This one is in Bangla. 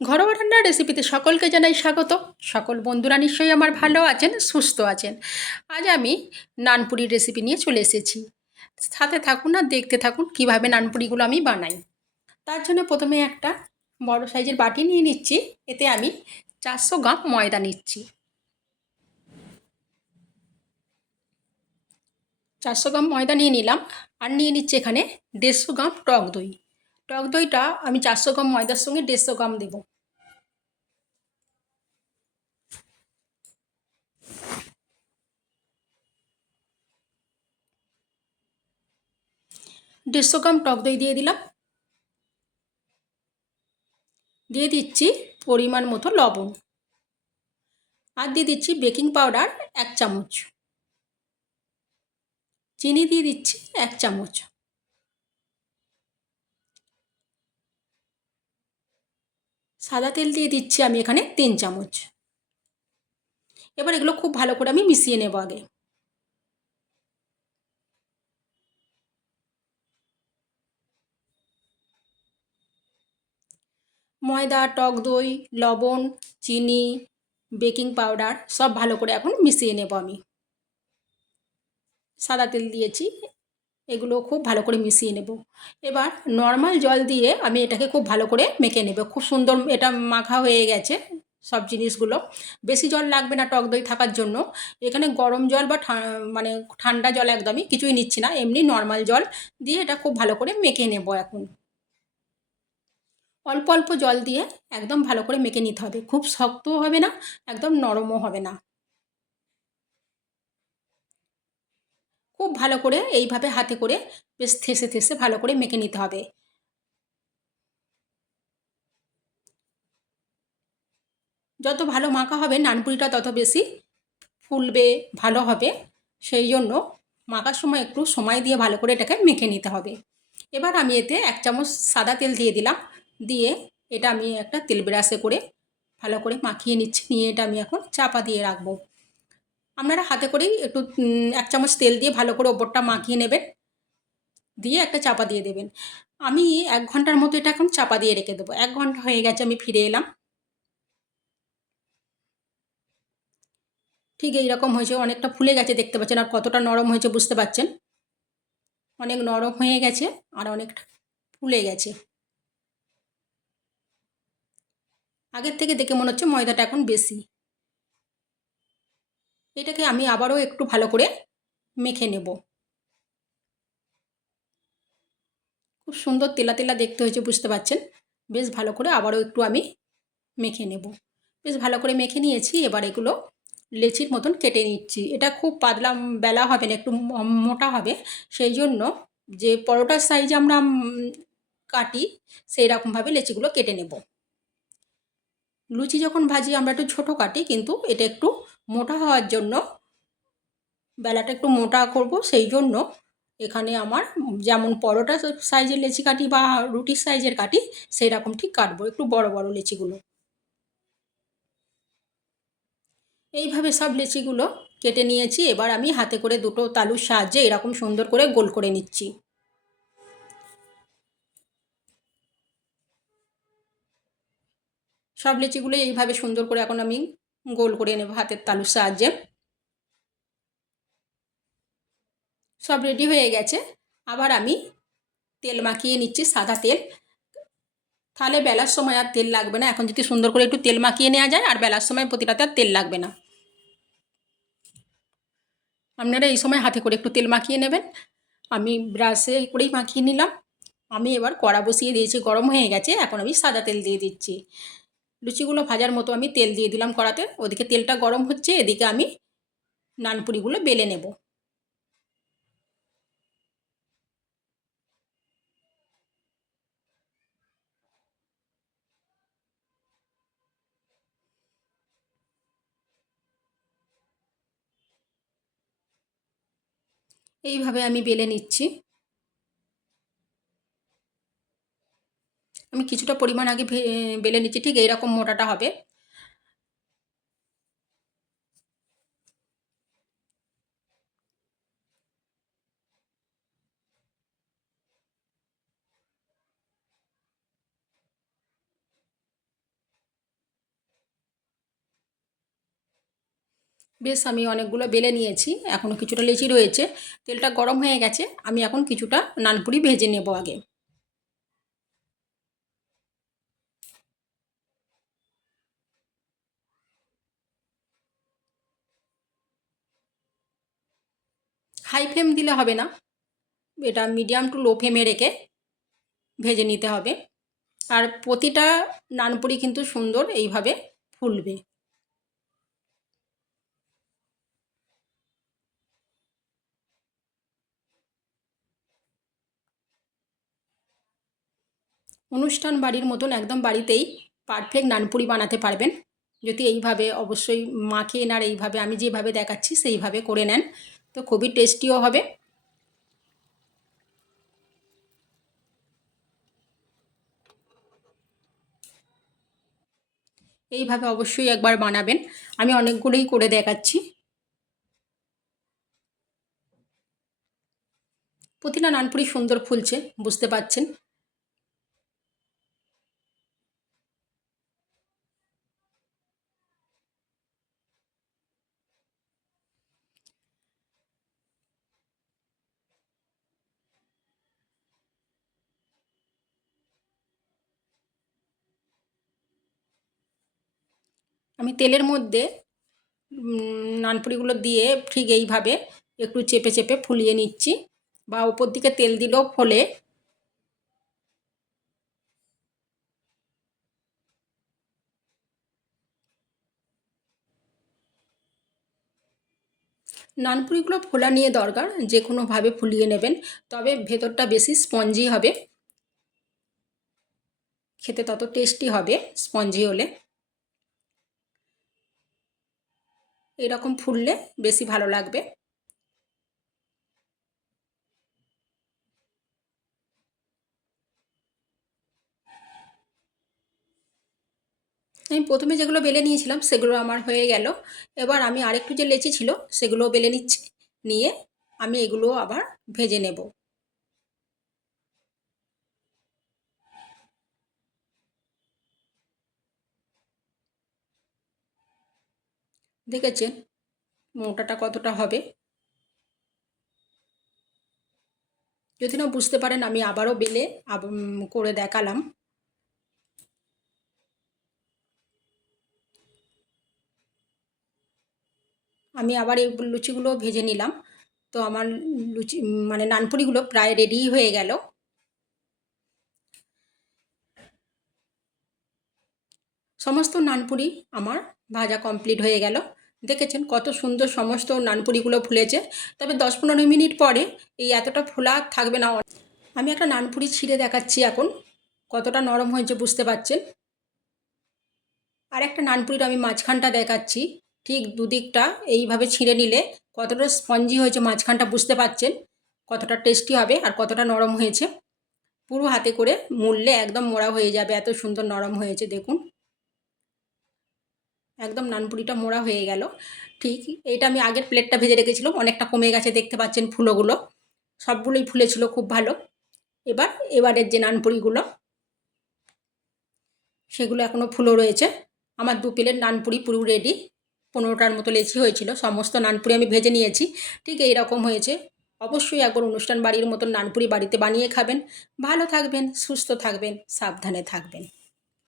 ঘরোয়া রান্নার রেসিপিতে সকলকে জানাই স্বাগত। সকল বন্ধুরা নিশ্চয়ই আমার ভালো আছেন, সুস্থ আছেন। আজ আমি নানপুরির রেসিপি নিয়ে চলে এসেছি। সাথে থাকুন আর দেখতে থাকুন কীভাবে নানপুরিগুলো আমি বানাই। তার জন্য প্রথমে একটা বড় সাইজের বাটি নিয়ে নিচ্ছি। এতে আমি 400 গ্রাম ময়দা নিচ্ছি। 400 গ্রাম ময়দা নিয়ে নিলাম। আর নিয়ে নিচ্ছি এখানে 150 গ্রাম টক দই। টক দইটা আমি 400 গ্রাম ময়দার সঙ্গে 150 গ্রাম দেবো। 150 গ্রাম টক দই দিয়ে দিলাম। দিয়ে দিচ্ছি পরিমাণ মতো লবণ। আর দিয়ে দিচ্ছি বেকিং পাউডার 1 চামচ। চিনি দিয়ে দিচ্ছি 1 চামচ। সাদা তেল দিয়ে দিচ্ছি আমি এখানে 3 চামচ। এবার এগুলো খুব ভালো করে আমি মিশিয়ে নেব আগে। ময়দা, টক দই, লবণ, চিনি, বেকিং পাউডার সব ভালো করে এখন মিশিয়ে নেব আমি। সাদা তেল দিয়েছি, এগুলো খুব ভালো করে মিশিয়ে নেব। এবার নর্মাল জল দিয়ে আমি এটাকে খুব ভালো করে মেখে নেব। খুব সুন্দর এটা মাখা হয়ে গেছে সব জিনিসগুলো। বেশি জল লাগবে না টক দই থাকার জন্য। এখানে গরম জল বা মানে ঠান্ডা জল একদমই কিছুই নিচ্ছি না, এমনি নর্মাল জল দিয়ে এটা খুব ভালো করে মেখে নেব এখন। অল্প অল্প জল দিয়ে একদম ভালো করে মেখে নিতে হবে। খুব শক্তও হবে না, একদম নরমও হবে না। খুব ভালো করে এইভাবে হাতে করে বেশ থেসে থেসে ভালো করে মেখে নিতে হবে। যত ভালো মাখা হবে নানপুরিটা তত বেশি ফুলবে, ভালো হবে। সেই জন্য মাখার সময় একটু সময় দিয়ে ভালো করে এটাকে মেখে নিতে হবে। এবার আমি এতে 1 চামচ সাদা তেল দিয়ে দিলাম। দিয়ে এটা আমি একটা তেল ব্রাশে করে ভালো করে মাখিয়ে নিচ্ছি। নিয়ে এটা আমি এখন চাপা দিয়ে রাখবো। আপনারা হাতে করেই একটু 1 চামচ তেল দিয়ে ভালো করে ওপরটা মাখিয়ে নেবেন। দিয়ে একটা চাপা দিয়ে দেবেন। আমি 1 ঘন্টার মতো এটা এখন চাপা দিয়ে রেখে দেবো। 1 ঘন্টা হয়ে গেছে, আমি ফিরে এলাম। ঠিক এইরকম হয়েছে, অনেকটা ফুলে গেছে দেখতে পাচ্ছেন, আর কতটা নরম হয়েছে বুঝতে পারছেন। অনেক নরম হয়ে গেছে আর অনেকটা ফুলে গেছে। আগের থেকে দেখে মনে হচ্ছে ময়দাটা এখন বেশি। এটাকে আমি আবারও একটু ভালো করে মেখে নেব। খুব সুন্দর তেলা তেলা দেখতে হয়েছে বুঝতে পারছেন। বেশ ভালো করে আবারও একটু আমি মেখে নেব। বেশ ভালো করে মেখে নিয়েছি। এবার এগুলো লেচির মতন কেটে নিচ্ছি। এটা খুব পাতলা বেলা হবে না, একটু মোটা হবে। সেই জন্য যে পরোটার সাইজে আমরা কাটি সেই রকমভাবে লেচিগুলো কেটে নেব। লুচি যখন ভাজি আমরা একটু ছোটো কাটি, কিন্তু এটা একটু মোটা হওয়ার জন্য বেলাটা একটু মোটা করব। সেই জন্য এখানে আমার যেমন পরোটা সাইজের লেচি কাটি বা রুটির সাইজের কাটি সেই রকম ঠিক কাটবো, একটু বড় বড় লেচিগুলো। এইভাবে সব লেচিগুলো কেটে নিয়েছি। এবার আমি হাতে করে দুটো তালুর সাহায্যে এরকম সুন্দর করে গোল করে নিচ্ছি। সব লেচিগুলো এইভাবে সুন্দর করে এখন আমি গোল করে নেব হাতের তালুর সাহায্যে। সব রেডি হয়ে গেছে। আবার আমি তেল মাখিয়ে নিচ্ছি, সাদা তেল। তাহলে বেলার সময় আর তেল লাগবে না। এখন যদি সুন্দর করে একটু তেল মাখিয়ে নেওয়া যায় আর বেলার সময় প্রতিটাতে আর তেল লাগবে না। আপনারা এই সময় হাতে করে একটু তেল মাখিয়ে নেবেন। আমি ব্রাশে করেই মাখিয়ে নিলাম। আমি এবার কড়া বসিয়ে দিয়েছি, গরম হয়ে গেছে। এখন আমি সাদা তেল দিয়ে দিচ্ছি। লুচিগুলো ভাজার মতো আমি তেল দিয়ে দিলাম কড়াতে। ওদিকে তেলটা গরম হচ্ছে, এদিকে আমি নানপুরিগুলো বেলে নেব। এইভাবে আমি বেলে নিচ্ছি। আমি কিছুটা পরিমাণ আগে বেলে নিচ্ছি, ঠিক এইরকম মোটাটা হবে। বেশ আমি অনেকগুলো বেলে নিয়েছি, এখনও কিছুটা লেচি রয়েছে। তেলটা গরম হয়ে গেছে, আমি এখন কিছুটা নানপুরি ভেজে নেব আগে। হাই ফ্লেম দিলে হবে না, এটা মিডিয়াম টু লো ফ্লেমে রেখে ভেজে নিতে হবে। আর প্রতিটা নানপুরি কিন্তু সুন্দর এইভাবে ফুলবে। অনুষ্ঠান বাড়ির মতন একদম বাড়িতেই পারফেক্ট নানপুরি বানাতে পারবেন যদি এইভাবে অবশ্যই মাখিয়ে নেন, আর এইভাবে আমি যেভাবে দেখাচ্ছি সেইভাবে করে নেন, তো খুবই টেস্টিও হবে। এইভাবে অবশ্যই একবার বানাবেন, আমি অনেকগুলোই করে দেখাচ্ছি। প্রতিটা নানপুরি সুন্দর ফুলছে, বুঝতে পাচ্ছেন। আমি তেলের মধ্যে নানপুরিগুলো দিয়ে ঠিক এইভাবে একটু চেপে চেপে ফুলিয়ে নিচ্ছি, বা উপর দিকে তেল দিলেও ফোলে। নানপুরিগুলো ফোলা নিয়ে দরকার, যে কোনোভাবে ফুলিয়ে নেবেন, তবে ভেতরটা বেশি স্পঞ্জি হবে, খেতে তত টেস্টি হবে স্পঞ্জি হলে। এরকম ফুললে বেশি ভালো লাগবে। আমি প্রথমে যেগুলো বেলে নিয়েছিলাম সেগুলো আমার হয়ে গেল। এবার আমি আরেকটু যে লেচি ছিল সেগুলোও বেলে নিচ্ছি, নিয়ে আমি এগুলো আবার ভেজে নেব। দেখেছেন মোটাটা কতটা হবে? যদি না বুঝতে পারেন আমি আবারও বেলে করে দেখালাম। আমি আবার এই লুচিগুলো ভেজে নিলাম, তো আমার লুচি মানে নানপুরিগুলো প্রায় রেডিই হয়ে গেল। সমস্ত নানপুরি আমার ভাজা কমপ্লিট হয়ে গেল। দেখেছেন কত সুন্দর সমস্ত নানপুরিগুলো ফুলেছে। তবে 10-15 মিনিট পরে এই এতটা ফোলা আর থাকবে না। আমি একটা নানপুরি ছিঁড়ে দেখাচ্ছি এখন, কতটা নরম হয়েছে বুঝতে পারছেন। আর একটা নানপুরির আমি মাঝখানটা দেখাচ্ছি, ঠিক দুদিকটা এইভাবে ছিঁড়ে নিলে কতটা স্পঞ্জি হয়েছে মাঝখানটা বুঝতে পারছেন, কতটা টেস্টি হবে আর কতটা নরম হয়েছে। পুরো হাতে করে মুড়লে একদম মোড়া হয়ে যাবে, এত সুন্দর নরম হয়েছে দেখুন। একদম নানপুরিটা মোড়া হয়ে গেল। ঠিক এইটা আমি আগের প্লেটটা ভেজে রেখেছিলাম, অনেকটা কমে গেছে দেখতে পাচ্ছেন, ফুলোগুলো সবগুলোই ফুলেছিল খুব ভালো। এবারের যে নানপুরিগুলো সেগুলো এখনও ফুলো রয়েছে। আমার 2 প্লেট নানপুরি পুরো রেডি। 15টার মতো লেচি হয়েছিল, সমস্ত নানপুরি আমি ভেজে নিয়েছি। ঠিক এই রকম হয়েছে। অবশ্যই একবার অনুষ্ঠান বাড়ির মতন নানপুরি বাড়িতে বানিয়ে খাবেন। ভালো থাকবেন, সুস্থ থাকবেন, সাবধানে থাকবেন।